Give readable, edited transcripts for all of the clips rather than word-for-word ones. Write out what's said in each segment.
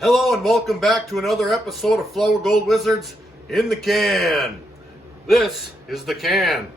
Hello and welcome back to another episode of Flower Gold Wizards in the Can. This is the can.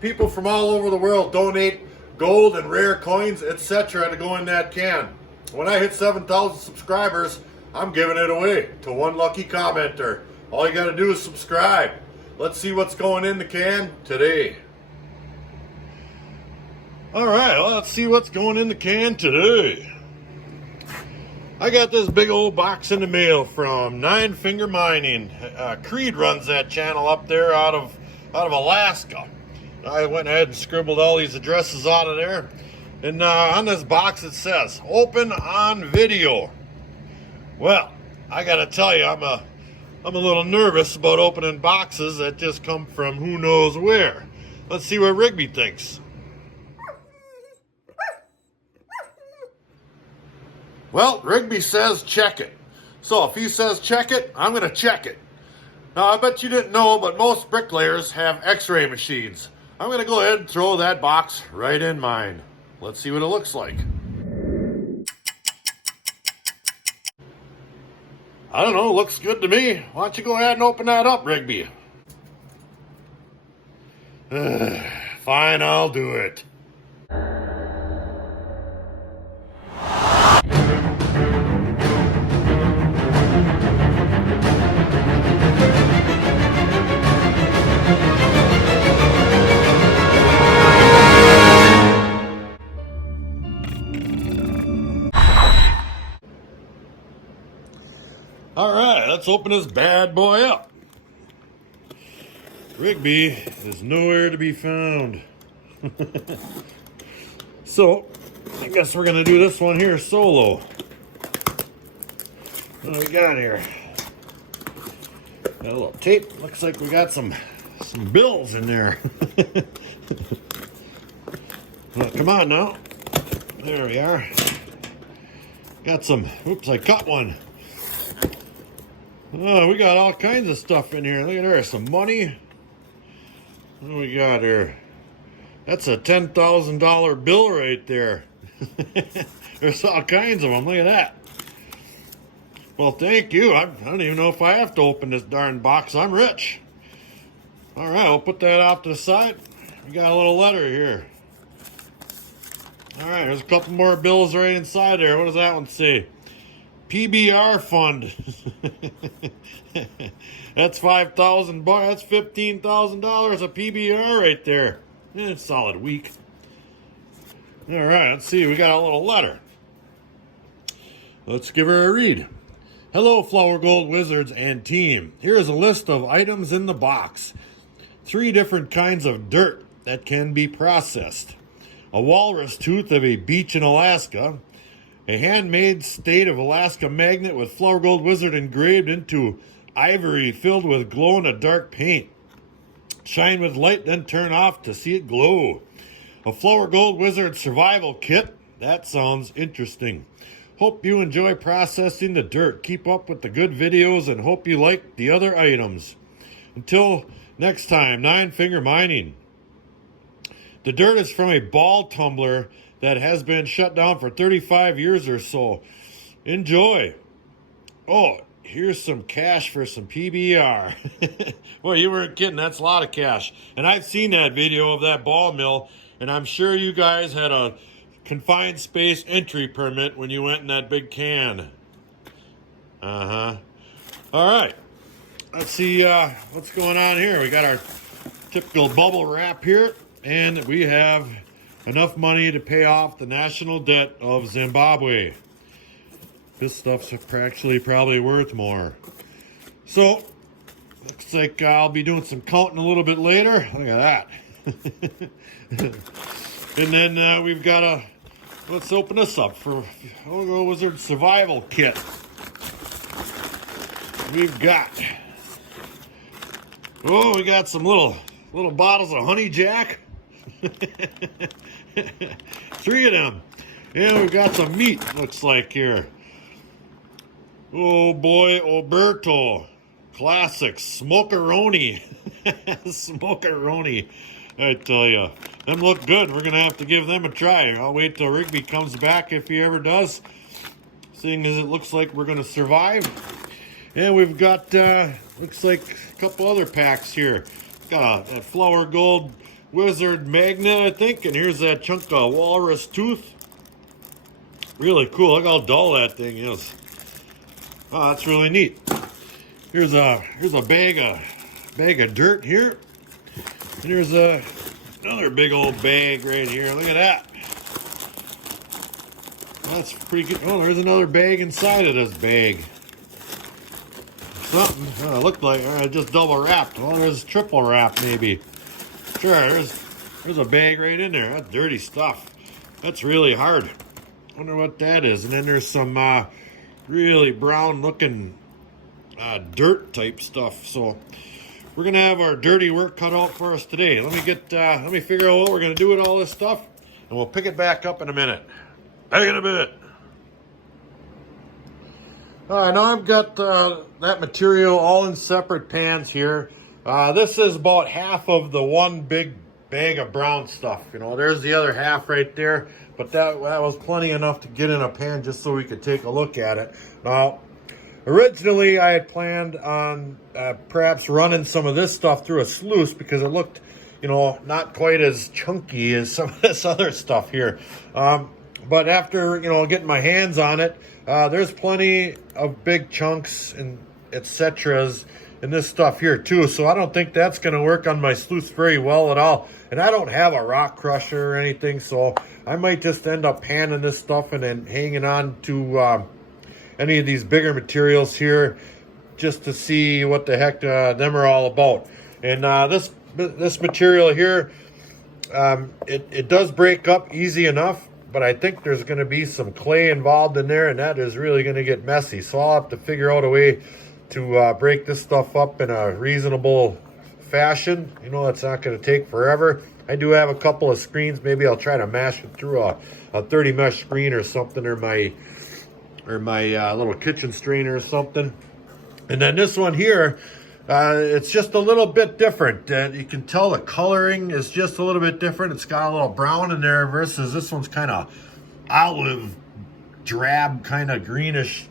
People from all over the world donate gold and rare coins, etc. to go in that can. When I hit 7,000 subscribers, I'm giving it away to one lucky commenter. All you got to do is subscribe. Let's see what's going in the can today. All right, let's see what's going in the can today. I got this big old box in the mail from Nine Finger Mining. Creed runs that channel up there out of Alaska. I went ahead and scribbled all these addresses out of there. And on this box it says, open on video. Well, I gotta tell you, I'm a little nervous about opening boxes that just come from who knows where. Let's see what Rigby thinks. Well, Rigby says check it. So if he says check it, I'm going to check it. Now, I bet you didn't know, but most bricklayers have x-ray machines. I'm going to go ahead and throw that box right in mine. Let's see what it looks like. I don't know, looks good to me. Why don't you go ahead and open that up, Rigby? Fine, I'll do it. All right, let's open this bad boy up. Rigby is nowhere to be found. So, I guess we're gonna do this one here solo. What do we got here? Got a little tape. Looks like we got some bills in there. Well, come on now. There we are. Got some, oops, I cut one. Oh, we got all kinds of stuff in here. Look at there, some money. What do we got here? That's a $10,000 bill right there. There's all kinds of them. Look at that. Well, thank you. I don't even know if I have to open this darn box. I'm rich. All right, I'll put that off to the side. We got a little letter here. All right, there's a couple more bills right inside there. What does that one say? PBR fund. That's $5,000. That's $15,000 of PBR right there. It's a solid week. All right, let's see. We got a little letter. Let's give her a read. Hello, Flower Gold Wizards and team. Here is a list of items in the box. 3 different kinds of dirt that can be processed. A walrus tooth of a beach in Alaska. A handmade State of Alaska magnet with Flower Gold Wizard engraved into ivory filled with glow-in-the-dark paint. Shine with light, then turn off to see it glow. A Flower Gold Wizard survival kit. That sounds interesting. Hope you enjoy processing the dirt. Keep up with the good videos and hope you like the other items. Until next time, Nine Finger Mining. The dirt is from a ball tumbler that has been shut down for 35 years or so. Enjoy. Oh, here's some cash for some PBR. Well, you weren't kidding. That's a lot of cash. And I've seen that video of that ball mill, and I'm sure you guys had a confined space entry permit when you went in that big can. All right. Let's see what's going on here. We got our typical bubble wrap here, and we have enough money to pay off the national debt of Zimbabwe. This stuff's actually probably worth more. So, looks like I'll be doing some counting a little bit later. Look at that. And then we've got let's open this up for Flower Wizard Survival Kit. We've got, we got some little bottles of Honey Jack. 3 of them. And we've got some meat, looks like here. Oh boy, Oberto. Classic. Smokeroni. Smokeroni. I tell you. Them look good. We're going to have to give them a try. I'll wait till Rigby comes back if he ever does. seeing as it looks like we're going to survive. And we've got, looks like a couple other packs here. Got that Flower Gold Wizard magnet, I think, and here's that chunk of walrus tooth. Really cool. Look how dull that thing is. Oh, that's really neat. Here's a bag of dirt here. And here's another big old bag right here. Look at that. That's pretty good. Oh, there's another bag inside of this bag. Something. Oh, it looked like just double wrapped. Oh, there's triple wrap maybe. Sure, there's a bag right in there. That's dirty stuff. That's really hard. Wonder what that is. And then there's some really brown looking dirt type stuff. So we're gonna have our dirty work cut out for us today. Let me figure out what we're gonna do with all this stuff, and we'll pick it back up in a minute. Back in a minute. All right, now I've got that material all in separate pans here. This is about half of the one big bag of brown stuff. You know, there's the other half right there, but that was plenty enough to get in a pan just so we could take a look at it. Now, originally I had planned on perhaps running some of this stuff through a sluice because it looked, you know, not quite as chunky as some of this other stuff here. But after, you know, getting my hands on it, there's plenty of big chunks and etceteras in this stuff here too. So I don't think that's going to work on my sluice very well at all. And I don't have a rock crusher or anything, so I might just end up panning this stuff and then hanging on to any of these bigger materials here just to see what the heck them are all about. And this material here, it does break up easy enough, but I think there's going to be some clay involved in there, and that is really going to get messy. So I'll have to figure out a way to break this stuff up in a reasonable fashion. You know, it's not going to take forever. I do have a couple of screens. Maybe I'll try to mash it through a 30 mesh screen or something, or my little kitchen strainer or something. And then this one here, it's just a little bit different. You can tell the coloring is just a little bit different. It's got a little brown in there versus this one's kind of olive drab, kind of greenish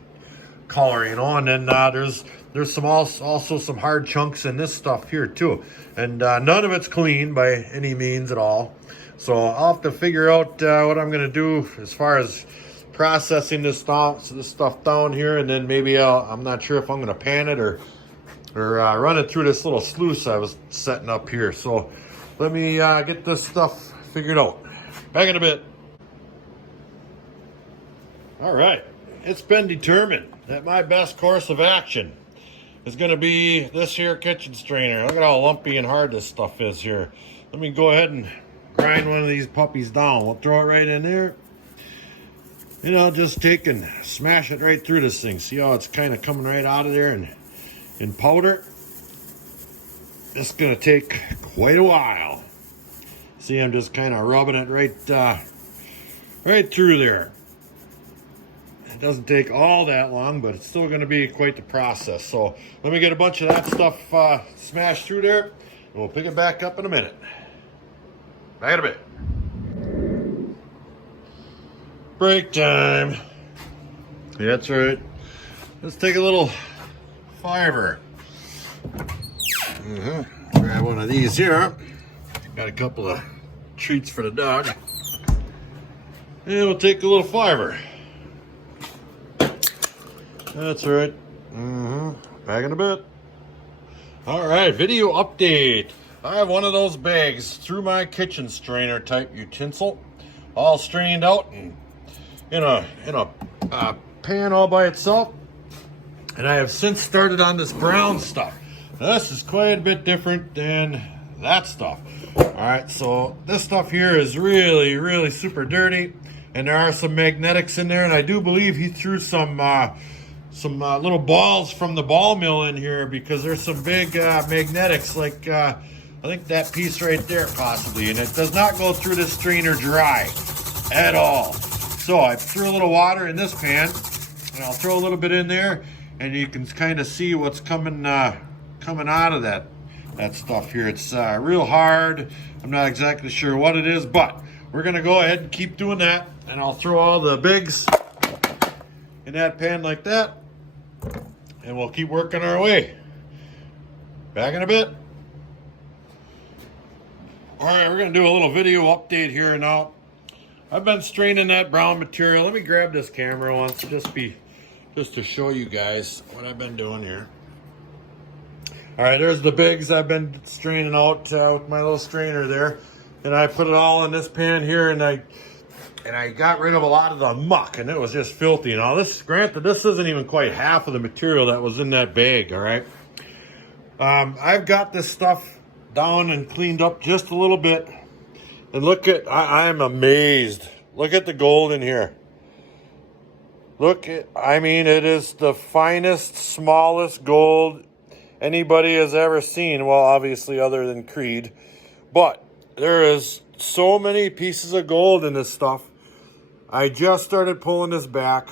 color, you know. And then there's some also some hard chunks in this stuff here too. And none of it's clean by any means at all. So I'll have to figure out what I'm going to do as far as processing this stuff down here, and then maybe I'm not sure if I'm going to pan it or run it through this little sluice I was setting up here. So let me get this stuff figured out. Back in a bit. All right, it's been determined that my best course of action is going to be this here kitchen strainer. Look at how lumpy and hard this stuff is here. Let me go ahead and grind one of these puppies down. We'll throw it right in there. And I'll just take and smash it right through this thing. See how it's kind of coming right out of there and in powder? It's going to take quite a while. See, I'm just kind of rubbing it right through there. It doesn't take all that long, but it's still going to be quite the process. So let me get a bunch of that stuff smashed through there, and we'll pick it back up in a minute. Back in a bit. Break time. Yeah, that's right. Let's take a little fiber. Grab one of these here. Got a couple of treats for the dog. And we'll take a little fiber. That's right. Back in a bit. All right, video update. I have one of those bags through my kitchen strainer type utensil, all strained out and in a pan all by itself. And I have since started on this brown stuff. Now, this is quite a bit different than that stuff. All right, so this stuff here is really, really super dirty, and there are some magnetics in there. And I do believe he threw some little balls from the ball mill in here, because there's some big magnetics, like I think that piece right there possibly, and it does not go through this strainer dry at all. So I threw a little water in this pan, and I'll throw a little bit in there, and you can kind of see what's coming out of that stuff here. It's real hard. I'm not exactly sure what it is, but we're gonna go ahead and keep doing that, and I'll throw all the bigs in that pan like that, and we'll keep working our way. Back in a bit. All right, we're gonna do a little video update here now. I've been straining that brown material. Let me grab this camera once, just to show you guys what I've been doing here. All right, there's the bigs I've been straining out with my little strainer there, and I put it all in this pan here, and I got rid of a lot of the muck, and it was just filthy. Now this, granted, this isn't even quite half of the material that was in that bag. All right, I've got this stuff down and cleaned up just a little bit, and look at, I am amazed. Look at the gold in here. Look at, I mean, it is the finest, smallest gold anybody has ever seen. Well, obviously other than Creed, but there is so many pieces of gold in this stuff. I just started pulling this back,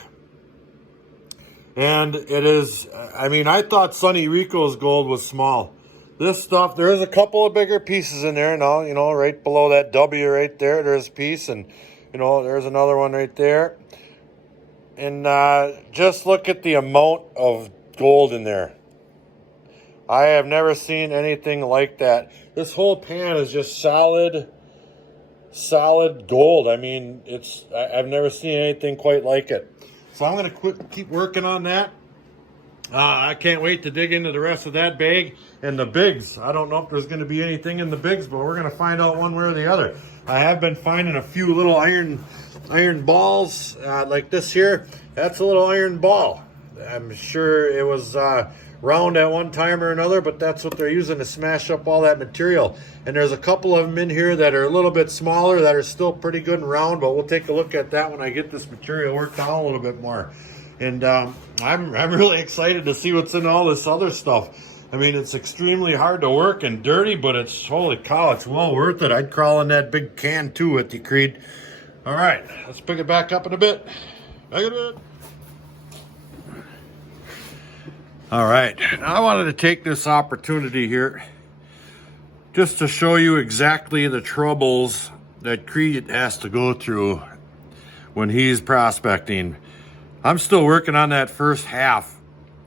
and it is, I mean, I thought Sonny Rico's gold was small. This stuff, there is a couple of bigger pieces in there now, you know, right below that W right there, there's a piece, and, you know, there's another one right there. And just look at the amount of gold in there. I have never seen anything like that. This whole pan is just solid gold. I mean, I've never seen anything quite like it. So I'm going to keep working on that. I can't wait to dig into the rest of that bag and the bigs. I don't know if there's going to be anything in the bigs, but we're going to find out one way or the other. I have been finding a few little iron balls like this here. That's a little iron ball. I'm sure it was round at one time or another, but that's what they're using to smash up all that material. And there's a couple of them in here that are a little bit smaller that are still pretty good and round, but we'll take a look at that when I get this material worked out a little bit more. And I'm really excited to see what's in all this other stuff. I mean, it's extremely hard to work and dirty, but it's, holy cow, it's well worth it. I'd crawl in that big can too with you, Creed. All right, let's pick it back up in a bit. Back in a bit. All right, now I wanted to take this opportunity here just to show you exactly the troubles that Creed has to go through when he's prospecting. I'm still working on that first half,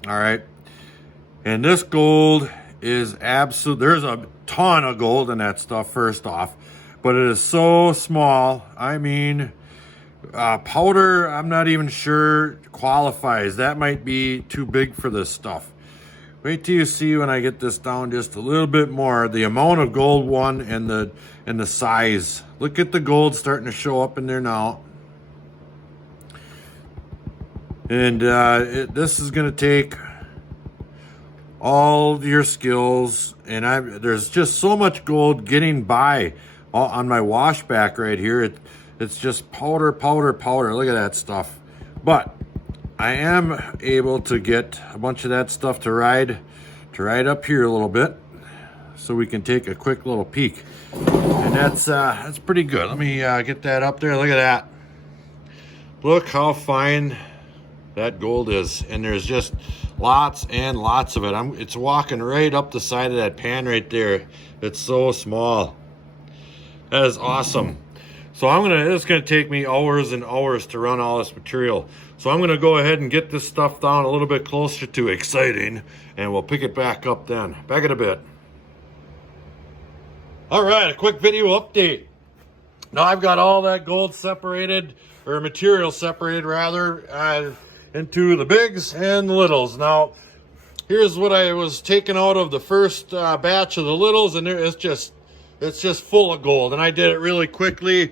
all right? And this gold is absolute. There's a ton of gold in that stuff, first off, but it is so small. I mean, powder, I'm not even sure qualifies. That might be too big for this stuff. Wait till you see when I get this down just a little bit more, the amount of gold one and the size. Look at the gold starting to show up in there now. And this is going to take all your skills, and there's just so much gold getting by on my washback right here. It's just powder, powder, powder. Look at that stuff. But I am able to get a bunch of that stuff to ride up here a little bit, so we can take a quick little peek. And that's pretty good. Let me get that up there. Look at that. Look how fine that gold is, and there's just lots and lots of it. It's walking right up the side of that pan right there. It's so small. That is awesome. So it's gonna take me hours and hours to run all this material. So I'm gonna go ahead and get this stuff down a little bit closer to exciting, and we'll pick it back up then. Back in a bit. All right, a quick video update. Now I've got all that gold separated, or material separated rather, into the bigs and the littles. Now, here's what I was taking out of the first batch of the littles, and it's just full of gold. And I did it really quickly,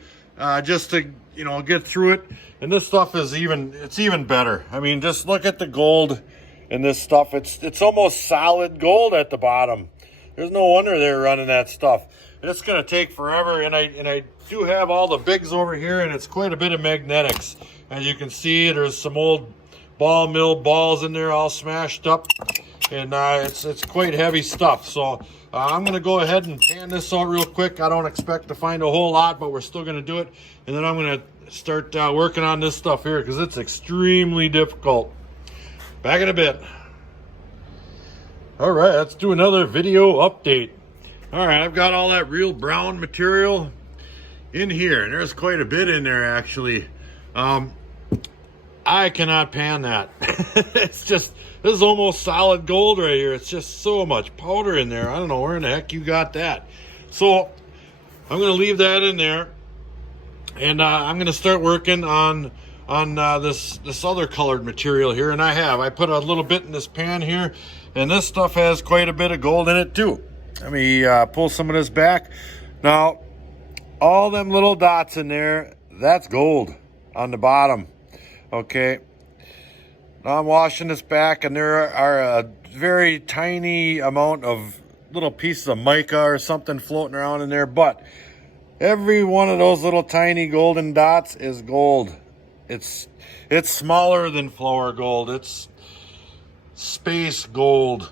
just to, you know, get through it. And this stuff is even better. I mean, just look at the gold in this stuff. It's almost solid gold at the bottom. There's no wonder they're running that stuff. And it's gonna take forever. And I do have all the bigs over here, and it's quite a bit of magnetics. As you can see, there's some old ball mill balls in there all smashed up, and it's quite heavy stuff. So I'm gonna go ahead and pan this out real quick. I don't expect to find a whole lot, but we're still gonna do it, and then I'm gonna start working on this stuff here because it's extremely difficult. Back in a bit. All right, let's do another video update. All right, I've got all that real brown material in here, and there's quite a bit in there actually. I cannot pan that. It's just, this is almost solid gold right here. It's just so much powder in there. I don't know where in the heck you got that. So I'm going to leave that in there. And I'm going to start working on this other colored material here. And I put a little bit in this pan here. And this stuff has quite a bit of gold in it too. Let me pull some of this back. Now, all them little dots in there, that's gold on the bottom. Okay. Now I'm washing this back, and there are a very tiny amount of little pieces of mica or something floating around in there. But every one of those little tiny golden dots is gold. It's smaller than flour gold. It's space gold.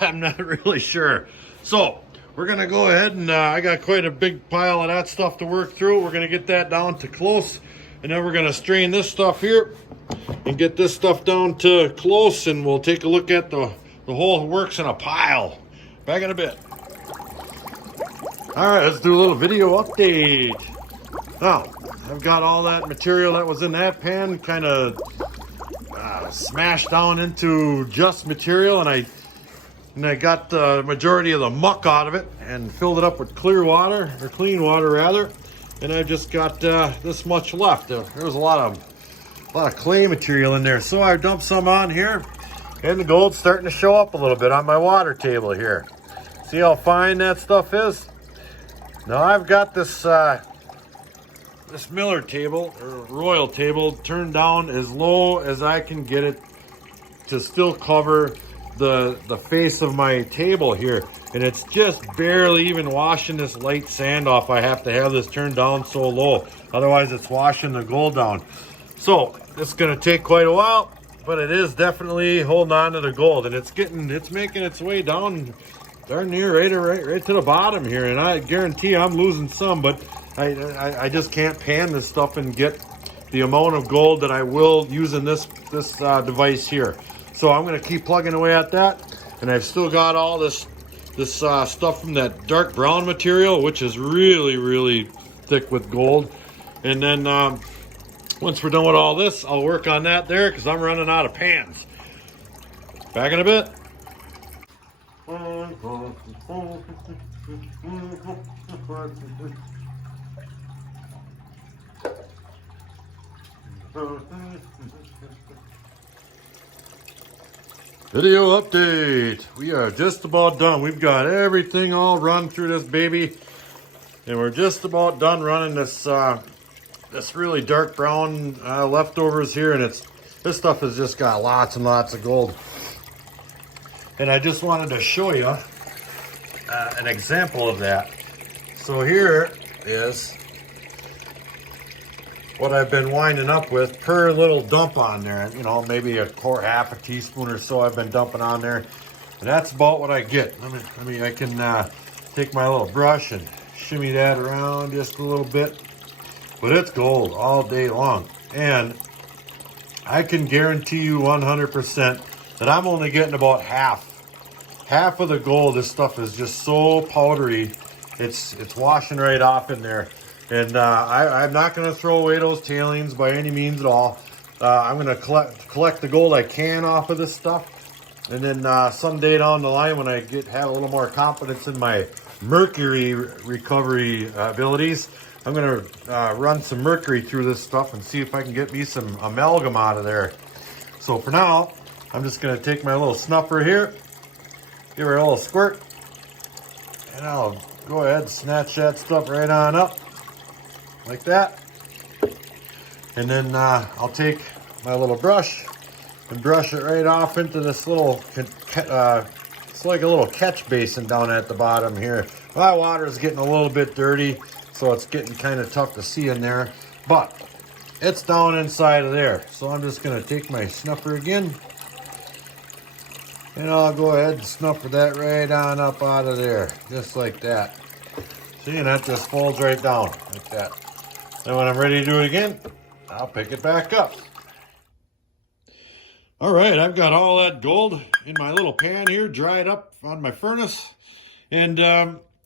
I'm not really sure. So we're going to go ahead and I got quite a big pile of that stuff to work through. We're going to get that down to close, and then we're going to strain this stuff here and get this stuff down to close, and we'll take a look at the whole works in a pile. Back in a bit. All right, let's do a little video update. Now, I've got all that material that was in that pan kind of smashed down into just material, and I got the majority of the muck out of it and filled it up with clear water, or clean water rather. And I've just got this much left. There was a lot of clay material in there, so I dumped some on here, and the gold's starting to show up a little bit on my water table here. See how fine that stuff is? Now I've got this this Miller table, or Royal table, turned down as low as I can get it to still cover the face of my table here, and it's just barely even washing this light sand off. I have to have this turned down so low, otherwise it's washing the gold down. So it's going to take quite a while, but it is definitely holding on to the gold, and it's making its way down darn near right to the bottom here. And I guarantee I'm losing some, but I just can't pan this stuff and get the amount of gold that I will using this device here. So I'm going to keep plugging away at that, and I've still got all this stuff from that dark brown material, which is really thick with gold. And then once we're done with all this, I'll work on that there, because I'm running out of pans. Back in a bit. Video update. We are just about done. We've got everything all run through this baby, and we're just about done running this really dark brown leftovers here, and this stuff has just got lots and lots of gold. And I just wanted to show you an example of that. So here is what I've been winding up with per little dump on there. You know, maybe half a teaspoon or so I've been dumping on there. And that's about what I get. I can take my little brush and shimmy that around just a little bit. But it's gold all day long. And I can guarantee you 100% that I'm only getting about half of the gold. This stuff is just so powdery. It's washing right off in there. And I'm not going to throw away those tailings by any means at all. I'm going to collect the gold I can off of this stuff. And then someday down the line, when I have a little more confidence in my mercury recovery abilities, I'm going to run some mercury through this stuff and see if I can get me some amalgam out of there. So for now, I'm just going to take my little snuffer here, give her a little squirt, and I'll go ahead and snatch that stuff right on up. Like that. And then I'll take my little brush and brush it right off into this little, it's like a little catch basin down at the bottom here. My water is getting a little bit dirty, so it's getting kind of tough to see in there, but it's down inside of there. So I'm just going to take my snuffer again, and I'll go ahead and snuffer that right on up out of there, just like that. See, and that just folds right down like that. And when I'm ready to do it again, I'll pick it back up. All right, I've got all that gold in my little pan here, dried up on my furnace. And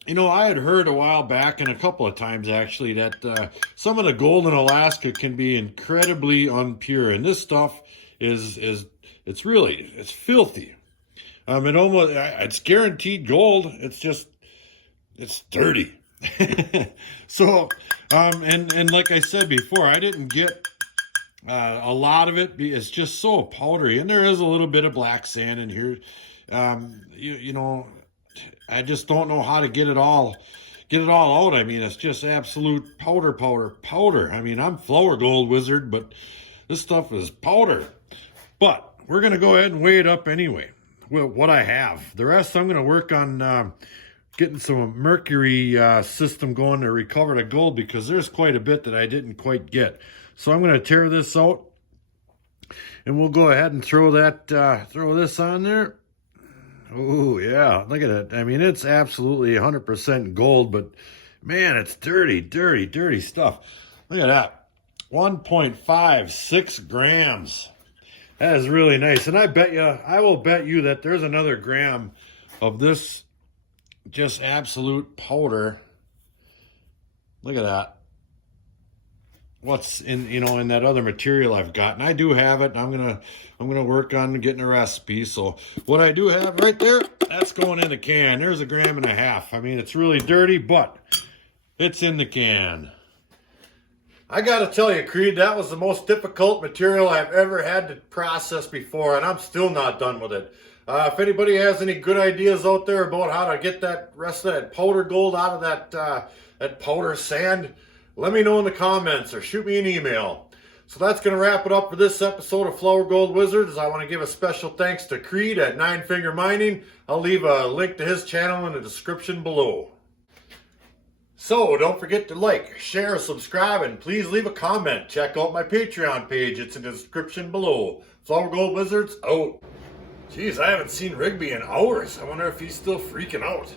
You know, I had heard a while back, and a couple of times actually, that some of the gold in Alaska can be incredibly unpure, and this stuff is it's filthy. It's guaranteed gold. It's dirty. So, and like I said before, I didn't get a lot of it. It's just so powdery, and there is a little bit of black sand in here. You know, I just don't know how to get it all out. I mean, it's just absolute powder. I mean, I'm flour gold wizard, but this stuff is powder. But we're gonna go ahead and weigh it up anyway. Well, what I have. The rest I'm gonna work on getting some mercury system going to recover the gold, because there's quite a bit that I didn't quite get. So I'm gonna tear this out, and we'll go ahead and throw this on there. Oh, yeah, look at it. I mean, it's absolutely 100% gold, but man, it's dirty stuff. Look at that. 1.56 grams. That is really nice. And I will bet you that there's another gram of this just absolute powder. Look at that. What's in that other material I've got, and I do have it. I'm gonna work on getting a recipe. So what I do have right there, that's going in the can. There's 1.5 grams. I mean, it's really dirty, but it's in the can. I gotta tell you, Creed, that was the most difficult material I've ever had to process before, and I'm still not done with it. If anybody has any good ideas out there about how to get that rest of that powder gold out of that powder sand, let me know in the comments or shoot me an email. So that's going to wrap it up for this episode of Flour Gold Wizards. I want to give a special thanks to Creed at Nine Finger Mining. I'll leave a link to his channel in the description below. So don't forget to like, share, subscribe, and please leave a comment. Check out my Patreon page. It's in the description below. Flour Gold Wizards out. Jeez, I haven't seen Rigby in hours. I wonder if he's still freaking out.